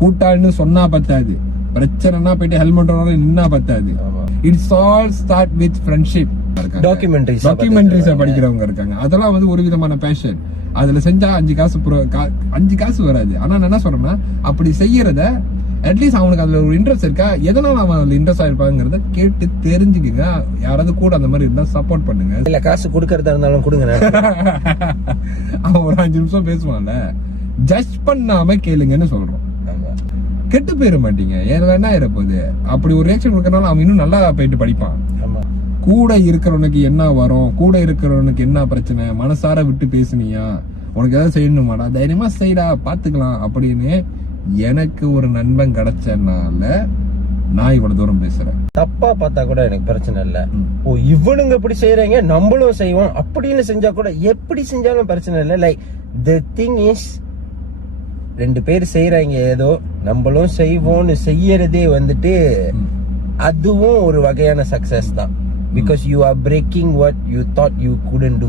கூட்டாளின்னு சொன்னா பத்தாது, பிரச்சனைனா போயிட்டு ஹெல்மெட்டோட நின்னா பத்தாது. It's all start with friendship. டாக்குமெண்ட்ரிஸ படிக்கிறவங்க இருக்காங்க, அதெல்லாம் வந்து ஒரு விதமான பேஷன். அதுல செஞ்சா 5 காசு வராது. ஆனா நான் என்ன சொல்றேன்னா, அப்படி செய்யறத அட்லீஸ்ட் அவனுக்கு அதுல ஒரு இன்ட்ரெஸ்ட் இருக்கா, எதனால அவன் அதுல இன்ட்ரெஸ்ட் ஆயிருப்பாங்கிறத கேட்டு தெரிஞ்சுக்குங்க. யாராவது கூட அந்த மாதிரி இருந்தா சப்போர்ட் பண்ணுங்க. இல்ல காசு கொடுக்கறதா இருந்தாலும் கொடுங்க. அவன் ஒரு 5 நிமிஷம் பேசுவான்ல, ஜட்ஜ் பண்ணாம கேளுங்கன்னு சொல்றோம். கெட்டு போயிட மாட்டீங்க, ஏன்னா என்ன ஆயிரப்போகுது. அப்படி ஒரு ரியாக்ஷன் கொடுக்கறனால அவன் இன்னும் நல்லா போயிட்டு படிப்பான். கூட இருக்கிறவனுக்கு என்ன வரும், கூட இருக்கிறவனுக்கு என்ன பிரச்சனை, மனசார விட்டு பேசுனியா, உனக்கு ஏதாவது செய்யணுமாடா, தைரியமா செய்யடா, பாத்துக்கலாம் அப்படின்னு எனக்கு ஒரு நண்பன் கிடைச்சனால நான் இவ்வளவு தூரம் பேசுறேன். தப்பா பார்த்தா கூட எனக்கு பிரச்சனை இல்ல. ஓ இவனுங்க இப்படி செய்யறாங்க நம்மளும் செய்வோம் அப்படின்னு செஞ்சா கூட எப்படி செஞ்சாலும் பிரச்சனை இல்ல. லைக் தி திங் இஸ், 2 பேர் செய்யறாங்க ஏதோ, நம்மளும் செய்வோம்னு செய்யறதே வந்துட்டு அதுவும் ஒரு வகையான சக்சஸ் தான். Because you are breaking what you thought you couldn't do.